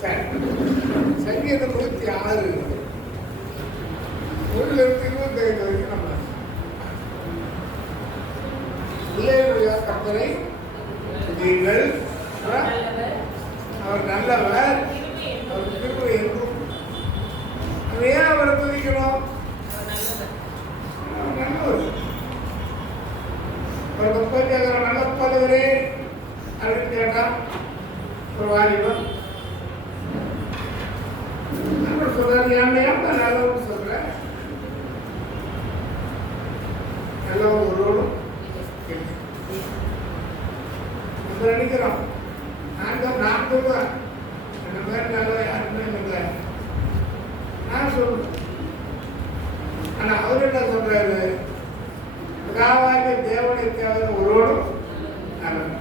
சரி, சங்கீதம் 106 1 25 வரைக்கும் நம்ம இல்லையா கர்த்தரை நீங்கள் அவர் நல்லவர், அவர் கிருபை என்றும். ஏன் அவரை துதிக்கணும்? நல்லவர். ஒரு கொஞ்சம் நல்ல பதவரே அப்படின்னு கேட்டான் ஒரு வாலிபன். சொல்றாரு, ஏன் நல்லவன்னு சொல்றேன்? நல்லவன் ஒருவனும் நினைக்கிறோம். நான் சொல்லுவேன், என்ன மாதிரி நல்ல யாருமே இல்லை நான் சொல்லுவேன். ஆனா அவர் என்ன சொல்றாரு? பிதாவாகிய தேவனை தேவை ஒருவனும் நல்லவன்.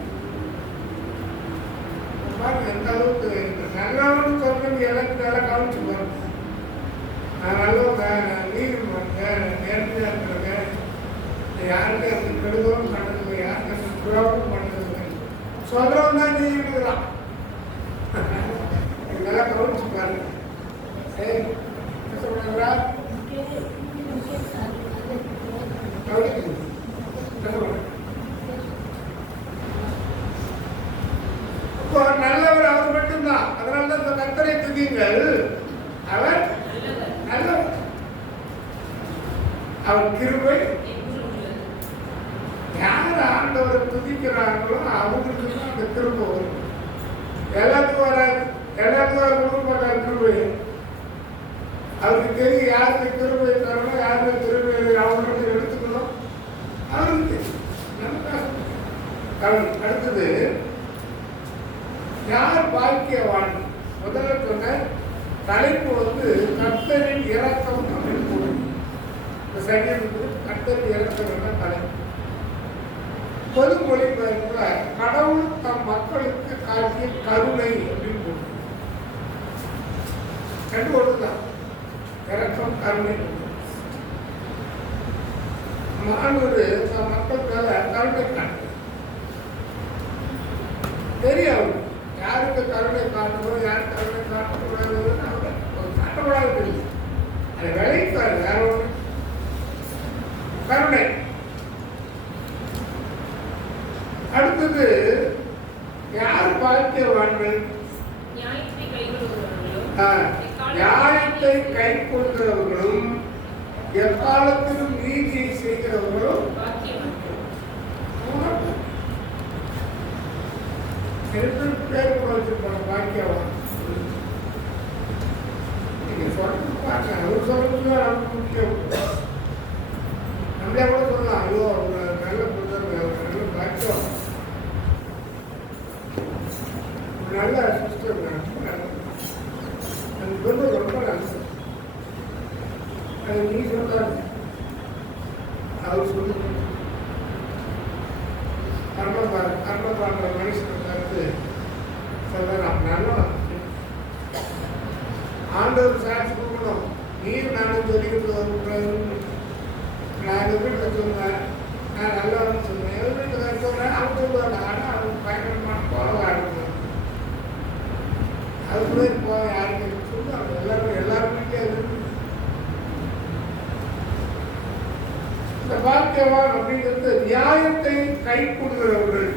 எந்த அளவுக்கு நல்லவன்னு சொல்றது எனக்கு நல்லா கவனிச்சு பாருங்க. நான் நல்லவங்க நேர்மையா இருக்கிறங்க, யாருக்கு அந்த கெடுதலும் பண்ணதுங்க, யாருக்கு அந்த துரோகம் பண்ணதுங்க சொல்றவன் தான் நீங்கிறான். இதெல்லாம் கவனிச்சு பாருங்க. சரி, என்ன சொல்றாங்களா? கவனிக்குது நல்லவர் அவர் மட்டும்தான். அதனால்தான் இந்த கர்த்தரை துதியுங்கள், அவர் நல்லவர், அவர் கிருபை. யார் ஆண்டவரை துதிக்கிறாங்களோ அவங்களுக்கு தான் அந்த கிருபை வரும். எல்லாத்துக்கும் வராது, எல்லாத்துக்கும் கொடுக்க மாட்டார் கிருபை. அவருக்கு தெரியும் யாருக்கு கிருபை தரணும், யாருக்கு கிருபை அவங்களுக்கு எடுத்துக்கணும், அவருக்கு அடுத்தது யார் பாக்கியவான்? முதல்ல சொன்ன தலைப்பு கர்த்தரின் இரக்கம் அப்படின்னு போடுது. இந்த சங்கீதத்துக்கு கர்த்தரின் இரக்கம் என்ற தலைப்பு. பொது மொழிபெயர்ப்புல கடவுள் தம் மக்களுக்கு காட்டிய கருணை அப்படின்னு போடுது. ரெண்டு ஒன்றுதான், இரக்கம் கருணை. மாணவர் தம் மக்கள் மேல கருணை காட்டு தெரியும். யாருக்கு கருணை காட்டணும், யாருக்கு கருணை காட்டக்கூடாதுன்னு அவர் காட்டக்கூடாது தெரியும். அதை விளைவிப்பாரு. வேற ஒன்று கருணை. அடுத்தது யார் பாக்கியவான்கள்? நியாயத்தை கை கொள்கிறவர்களும் எக்காலத்திலும் நீதியை செய்கிறவர்களும் பேர் கூட வச்சிருப்பாங்க பாக்கியவான். நீங்க சொல்றது பாருங்க, அவர் சொல்றது நமக்கு முக்கியம். நம்மளே கூட சொல்லலாம், ஐயோ அவங்க நல்ல புத்தகம், நல்ல பாக்கியம், நல்ல சிஸ்டம், அந்த பொருள் ரொம்ப நல்லது. அது நீ சொல்றாரு, அவர் சொல்லுங்க. கர்மபாடுற மனுஷன் கருத்து சொல்லலாம். நானும் ஆண்டவர் சாட்சி கொடுக்கணும். நீர் நானும் சொல்லிக்கிட்டு வருகிறேன். நான் எங்கள் வீட்டில் சொன்னேன், நான் நல்லவன்னு சொன்னேன். எங்கள் வீட்டுக்கு சொல்கிறேன், அவங்க சொல்லுவாங்க. ஆனால் அவங்க பயங்கரமான போல ஆடுவேன். அதுக்குள்ளே போக யாருக்கு சொல்லுவாங்க. எல்லாரும் வீட்டிலே இருக்கு. இந்த பாக்கியவான் அப்படிங்கிறது நியாயத்தை கை கொடுக்கிறவர்கள்.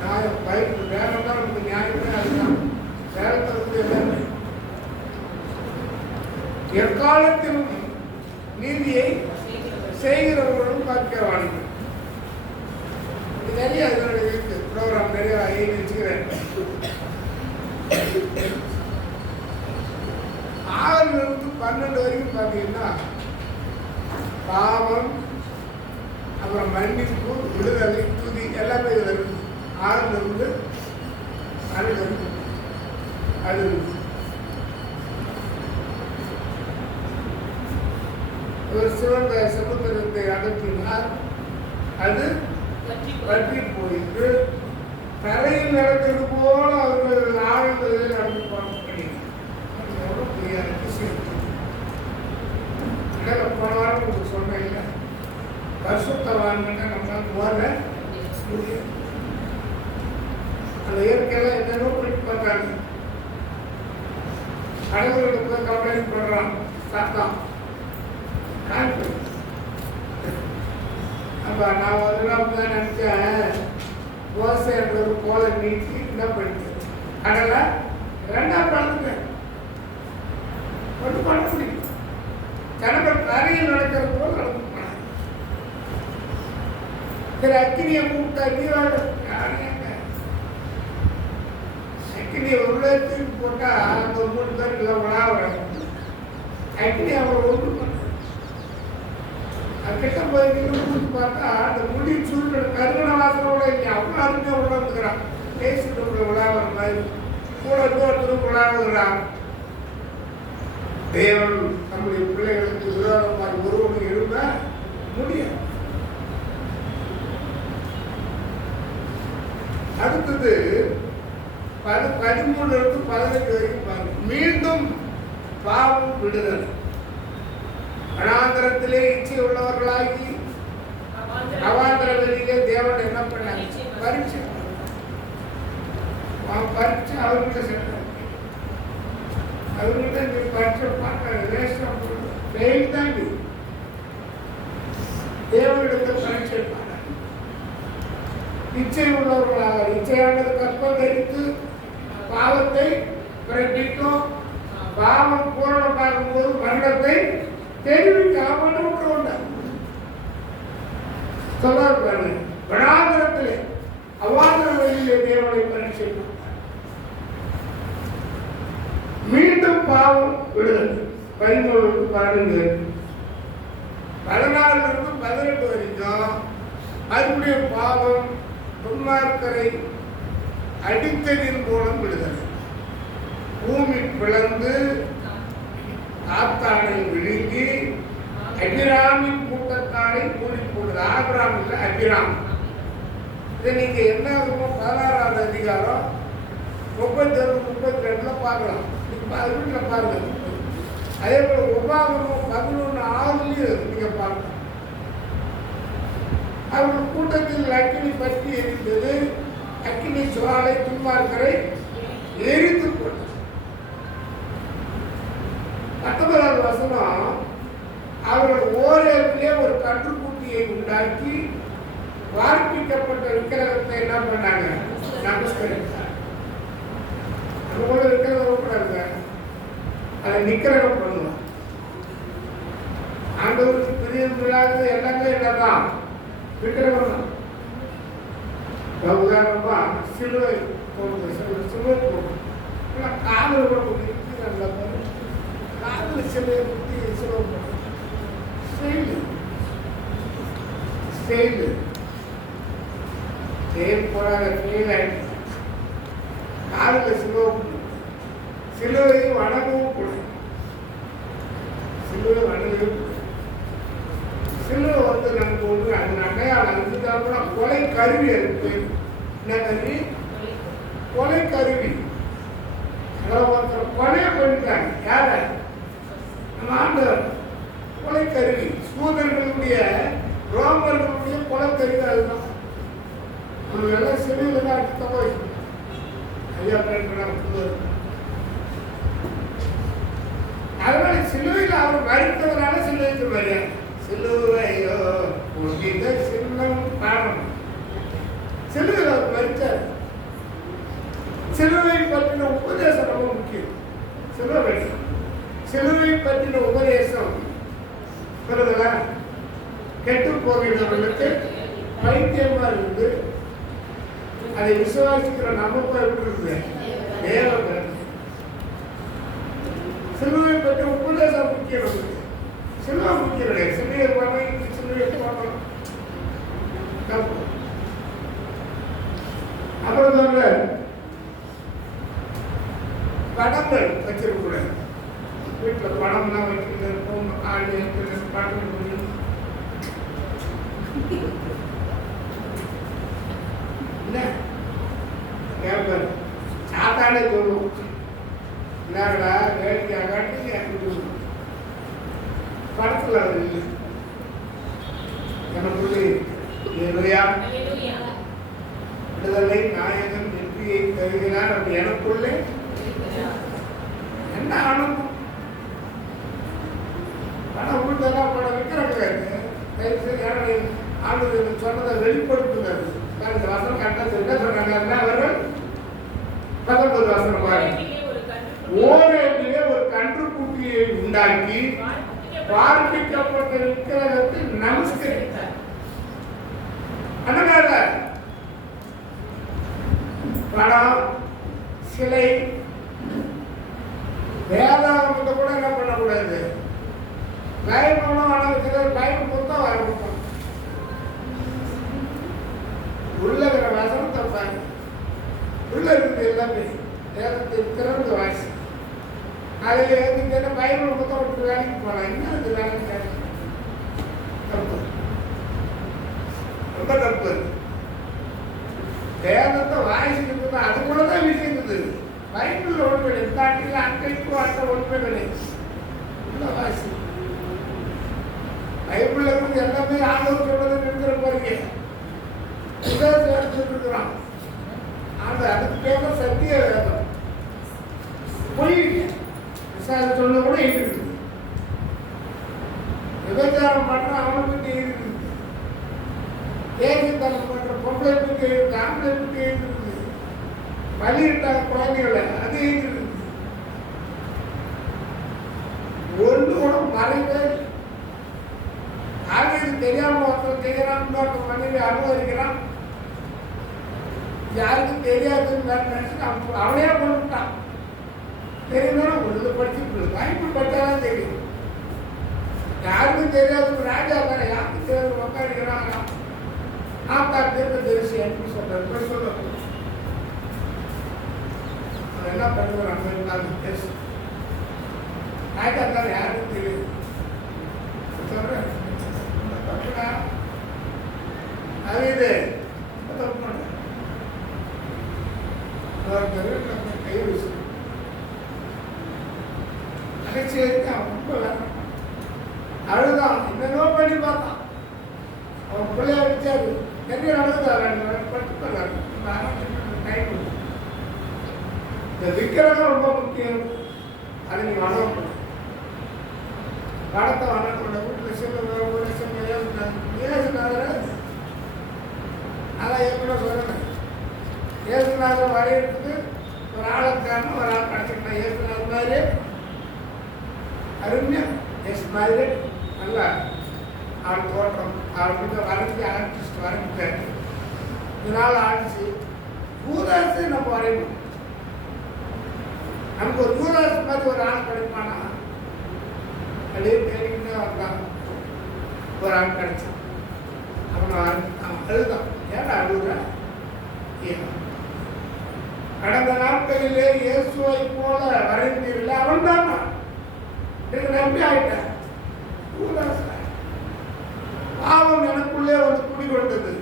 நியாயம் பயப்பு வேலைதான் நமக்கு நியாயமே. அதுதான் வேலை எல்லாமே. எக்காலத்திலும் நீதியை செய்கிறவர்களும் பாக்கியவான்கள். இது நிறைய அதனுடைய இருக்கு. ப்ரோக்ராம் நிறைய வச்சுக்கிறேன். 6 to 12 வரைக்கும் பார்த்தீங்கன்னா பாவம், அப்புறம் மன்னிப்பு, விடுதலை, துதி எல்லாமே இதில் இருக்குது. 6 to 12 வரைக்கும் அது ஒரு சிவந்த சமுத்திரத்தை அகற்றினார். அது வற்றி போயிட்டு கரையில் நடக்கிறது போல அவர்கள் ஆழங்களில் நடந்து பார்க்க எவ்வளோ பெரிய விஷயம். போன வாரம் உங்களுக்கு சொன்னேன் இல்லை, பரிசுத்தவான்கிட்ட நம்மளால் போக முடியும். அந்த இயற்கையெல்லாம் என்னென்னோ போயிட்டு பார்த்தாங்க. கடவுள்கிட்ட போய் கம்ப்ளைண்ட் பண்ணுறான் சத்தம் கான்ஃபிடன்ஸ். அப்போ நான் ஒரு நாள் தான் நினச்சேன், ஓசை என்பது போல நீட்டி என்ன பண்ணிட்டு கடலை ரெண்டாம் பழத்துக்கு ஒன்றும் பண்ண முடியும். ஜனங்கள் நிறைய நடக்கிறது போல் நடந்து போனாங்க. சரி, அக்கினியை கூப்பிட்டா நீவாடு யாருங்க அக்கினியை உள்ளே தூக்கி போட்டால் அந்த 3 பேர் இல்லை உலா வரும். அக்கினி அவரை ஒன்று பண்ண கிட்ட போய் நின்று பார்த்தா அந்த முடி சூழ்நிலை கருவண வாசனோட இல்லை அவ்வளோ அருமையாக உணர்ந்துக்கிறான். பேசிட்டு விழாவற மாதிரி கூட ஒருத்தரும் விழாவுகிறான். தேவன் நம்முடைய பிள்ளைகளுக்கு விரோதமாக ஒருவனும் எழுத முடியாது. அடுத்தது 13 வரைக்கும் பாருங்க. மீண்டும் பாவம் விடுதல். வனாந்திரத்திலே இச்சை உள்ளவர்களாகி அவாந்திர வெளியிலே தேவன் என்ன பண்ணாங்க? பரீட்சை அவர்கிட்ட சென்றார். அவர்கிட்ட நீ பரீட்சை பார்க்க ஃபெயில் தான். நீ தேவனிடத்தில் பரீட்சை பார்க்க இச்சை உள்ளவர்களாக இச்சையானது கற்பம் தரித்து பாவத்தை பிறப்பிக்கும். பாவம் பூரணமாகும் போது மரணத்தை தெரிவிக்காமல் சொல்றார் பாருங்க. வனாந்திரத்திலே அவாந்திர வழியிலே தேவனை பரீட்சை மீண்டும் பாவம் விடுதல். 13 பாருங்க. 14 18 வரைக்கும் மறுபடியும் பாவம் துன்மார்க்கரை அடித்ததின் மூலம் விடுதல். பூமி பிளந்து ஆத்தானை விழுங்கி அபிராமின் கூட்டத்தாரை கூடி போடுது. ஆபிராம் இல்லை, அபிராம். இதை நீங்க என்ன 16ஆவது அதிகாரம் 31-32 பார்க்கலாம். வீட்டில் பாருங்க. அதே போல உபாகமம் 11:6 நீங்க பார்க்கலாம். அவர்கள் கூட்டத்தில் அக்கினி பற்றி எரிந்தது. அக்கினி சுவாலை துன்மார்க்கரை எரித்து போட்டது. 19வது வசனம், அவர்கள் ஓரேவிலே ஒரு கன்றுக்குட்டியை உண்டாக்கி வார்ப்பிக்கப்பட்ட விக்கிரகத்தை என்ன பண்ணாங்க? நமஸ்கரித்தார். அது போல விக்கிரகம் கூடாது, அதை நிக்கிரகம் பண்ணுவோம். ஆண்டவருக்கு பிரியமில்லாதது எல்லாமே என்னதான்? விக்கிரகம் தான். உதாரணமா சிலுவை போடுது, சிலுவை போடுது, காதல் போட்டு நல்ல காதல் சிலுவை குத்தி சிலுவை போடுது. போறாங்க காலில் சிலுவையும் வணங்கவும் கூடும். சிலுவை வணங்கவும் சிலுவை வந்து நமக்கு ஒன்று அது அடையாளம் இருந்துதான் கூட கொலை கருவி. இருக்கு என்ன கருவி? கொலை கருவி. ஒருத்தர் கொலையை பண்ணிட்டாங்க. யார? நம்ம ஆண்டவர். கொலை கருவி. சூதர்களுடைய ரோமர்களுடைய கொலை கருவி அதுதான். எல்லாம் சிலுவையில் தான் அடித்த போய் ஐயா அதனால சிலுவையில் அவர் மறுத்ததுனால சிலுவைக்கு மரியாதை. சிலுவையோ புனித சின்னம் காரணம். சிலுவையில் அவர் மறுத்தார். சிலுவை பற்றின உபதேசம் ரொம்ப முக்கியம். சிலுவை பற்றின உபதேசம் சொல்லுங்களா? கெட்டு போகிறவர்களுக்கு பைத்தியமா இருந்து அதை விசுவாசிக்கிற நமக்கு எப்படி இருக்கு? தேவன். சிலுவை பற்றி உபதேசம் முக்கியம். சிலுவை முக்கியம் கிடையாது. சிலுவை பண்ண சிலுவை போகணும். அப்புறம் சொல்ற படங்கள் வச்சிருக்கூடாது. வீட்டில் படம்லாம் வச்சுட்டு இருப்போம். ஆடு படம் கேட்பாரு. சாத்தானே சொல்லுவோம். என்னடா வேடிக்கை காட்டி படத்தில் அவர் இல்லை. எனக்குள்ளே விடுதலை நாயகன் வெற்றியை தருகிறார். அப்படி எனக்குள்ளே என்ன ஆனந்தம். பணம் வீட்டெல்லாம் பணம் விற்கிறாங்க. தயவுசெய்து ஆண்டு சொன்னதை வெளிப்படுத்துகிறது. இந்த வசனம் கரெக்டாக என்ன சொல்றாங்க? அவர்கள் 19 வசனம் பாருங்க. ஓரேண்டிலே ஒரு கன்றுக்குட்டியை உண்டாக்கி பார்ப்பிக்கப்பட்ட விக்கிரகத்தை நமஸ்கரித்தார். அதனால படம், சிலை, வேதாகமத்தை கூட என்ன பண்ணக்கூடாது. பைபிளும் வளர்க்கிறது. பைபிள் புத்தகம் வரணும். உள்ள இருக்கிற வசனத்தை பாருங்க. உள்ள இருக்குது எல்லாமே. வேதத்தை திறந்து வாசி. அதில் எழுதிட்டு பைபிள் புத்தகம் விட்டு வேலைக்கு போகலாம். என்ன இது வேலைக்கு தப்பு, ரொம்ப தப்பு. வேதத்தை வாசிக்கிறது அது கூட தான் விஷயம் இருக்குது. பைபிள் ஒன்று கிடையாது. தாட்டில் அட்டைக்கு அட்டை ஒன்றுமே கிடையாது. உள்ள வாசி. பைபிள்ல இருந்து எல்லாமே ஆண்டவர் சொல்றதை நிறுத்துற பாருங்க. இருக்கிறான். ஆண்டு அதுக்கு பேர சத்திய வேதம். பொய் விசாரணை சொன்ன கூட இருக்குது. விபச்சாரம் பண்ற அவனுக்கு இருக்குது. தேசித்தனம் பண்ற பொம்பளை பற்றி எழுது, ஆம்பளை பற்றி எழுதுறது, பலியிட்டாங்க குழந்தைகளை, அது எழுதுறது. ஒன்று கூட மறைவே. ஆக இது தெரியாம ஒருத்தர் செய்யறான், மனைவி அனுபவிக்கிறான். யாருக்கும் தெரியாதுன்னு நினைச்சு அவனே கொண்டுட்டான். தெரியுதுன்னா ஒன்று படிச்சுட்டு பைபிள் படிச்சாதான் தெரியும். யாருக்கும் தெரியாது. ராஜா தானே யாருக்கும் தெரியாது. உட்காந்துக்கிறாங்க. ஆத்தார் தீர்க்க தரிசி அப்படின்னு சொல்றாரு. சொல்ல என்ன பண்ணுறாங்க பேசு. ராஜா தானே யாருக்கும் தெரியுது சொல்றேன். அது இது கை வச்சு அழுதான். என்னென்னோ பண்ணி பார்த்தான். அவன் பிள்ளைய அடிச்சாரு. நிறைய நடக்குது. இந்த விக்கிரகம் ரொம்ப முக்கியம். அதை நீங்க வளர்க்கணும். படத்தை வளர்க்கணும். அதான் ஏற்கனவே சொல்றேன். ஏசுநாதர் வரையறதுக்கு ஒரு ஆளுக்காரன் ஒரு ஆள் கிடைச்சிருக்கா. ஏசுநாதர் மாதிரி அருமையா எஸ் மாதிரி நல்லா ஆள் தோட்டம் அவருக்கு வரைஞ்சி ஆர்டிஸ்ட் வரைஞ்சிட்டாரு. இதனால ஆடிச்சு யூதாசு நம்ம வரையணும். நமக்கு ஒரு யூதாஸ் மாதிரி ஒரு ஆள் கிடைப்பானா அப்படியே தேடிக்கிட்டே வந்தான். ஒரு ஆள் கிடைச்சான். அவன் அழுதான். ஏன்னா அழுகுற கடந்த நாட்களிலே இயேசுவை போல வரைந்தீர்கள். அவன் தான் நம்பி ஆயிட்டான். பாவம் எனக்குள்ளே வந்து குடிகொண்டது.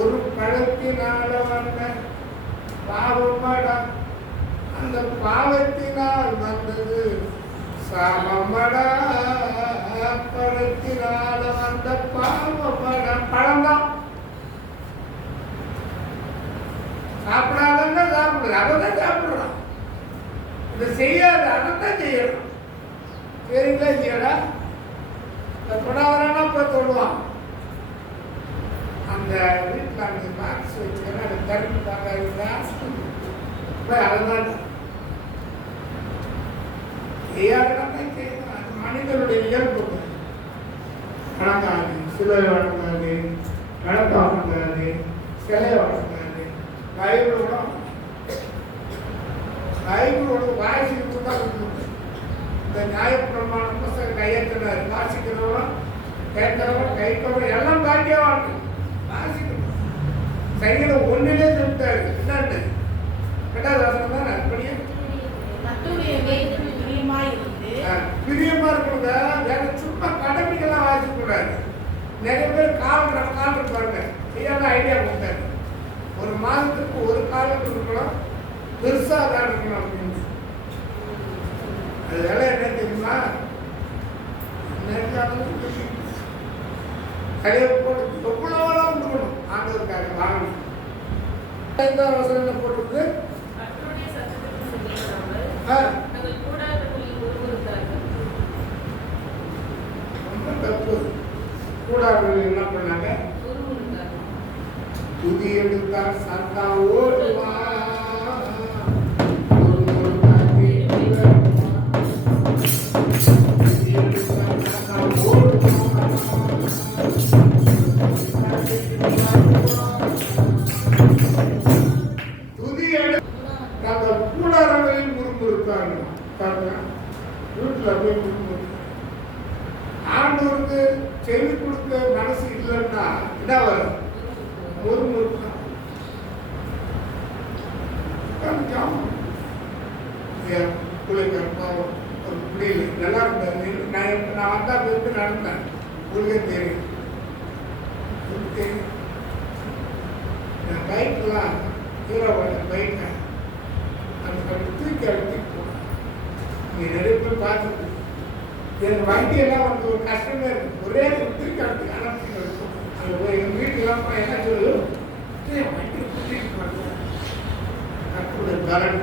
ஒரு பழத்தினால வந்த பாவமடா, அந்த பாவத்தினால் வந்தது சாபமடா. பழத்தினால வந்த பாவமடா. பழம்தான் சாப்பிடாதன்னா சாப்பிடுறது. அவதான் சாப்பிடுறான். இதை செய்யாத அதைத்தான் செய்யணும். சரிங்களா இல்லையாடா? தொடாதானா போய் தொடுவான். அந்த வீட்டில் அந்த பாக்ஸ் வச்சுக்கிறேன். அதை தடுப்பு பார்க்காது போய் அதைதான் செய்யாதான் செய்யணும். அது மனிதனுடைய இயல்பு. வணங்காது, சிலை வணங்காது, கணத்தை வணங்காது, சிலையை வணங்காது. பைபிளோட வாசிக்கிறது தான் இருக்குது. இந்த நியாயப்பிரமாண புத்தகம் கையெழுத்தினார். வாசிக்கிறவங்க கேட்கிறவங்க கைக்கிறவங்க எல்லாம் பாக்கியவாங்க. வாசிக்கணும். சைக்கிள ஒன்றிலே சொல்லிட்டாரு. என்னன்னு ரெண்டாவது வசனம் தான் அப்படியே பிரியமா இருக்கணுங்க. வேற சும்மா கடமைக்கெல்லாம் வாசிக்க கூடாது. நிறைய பேர் கால் இருப்பாருங்க. செய்யாத ஐடியா கொடுத்தாரு. ஒரு மாதத்துக்கு ஒரு காலம் இருக்கணும், பெருசா தான் இருக்கணும் அப்படின்னு. அது வேலை என்ன தெரியுமா? கடையை போட்டு எவ்வளோலாம் கொடுக்கணும். ஆண்டவருக்காக வாங்கணும். 5ஆம் வசனத்துல போட்டிருக்கு. ரொம்ப தப்பு. கூடாரர்கள் என்ன பண்ணாங்க? துதி எடுத்தார், சத்தா ஓடுவா. கூடாரங்களில் முறுமுறுத்தாங்க. வீட்டில் போய் முறுமுறுத்தாங்க. ஆண்டவருக்கு செவி கொடுக்க மனசு இல்லைன்னா என்ன வரும்? முறுமுறுத்தான். பாவம் ஒரு முடியல, நல்லா இருந்தாரு. நான் வந்தா போயிட்டு நடந்தேன். உங்களுக்கு தெரியும், பைக்கெல்லாம் ஹீரோவோட பைக்கை அந்த தூக்கி அழுத்தி போனேன். நீங்கள் நிறைய பேர் பார்த்துட்டு என் வண்டியெல்லாம் வந்து ஒரு கஷ்டமே இருக்கு. ஒரே தூக்கி அழுத்தி அனுப்பிட்டு இருக்கும். அங்கே போய் எங்கள் வீட்டுலாம் போய் என்ன சொல்லும், வண்டி கூட்டிட்டு போகிறேன். அப்படி பலன்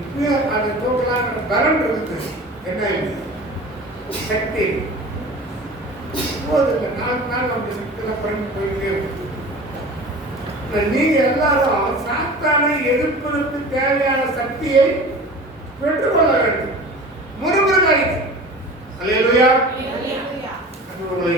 இப்பயும் அதை தூக்கலாம் பலன் இருக்குது. என்ன இல்லை சக்தி போதில்லை. 4 நாள் அந்த சக்தியில் பண்ணி போயிட்டே இருக்கு. நீங்க எல்லாரும் சாத்தானை எதிர்ப்பதற்கு தேவையான சக்தியை பெற்றுக்கொள்ள வேண்டும். முறுமுறுக்காதீங்க. அல்லேலூயா. அது உங்களை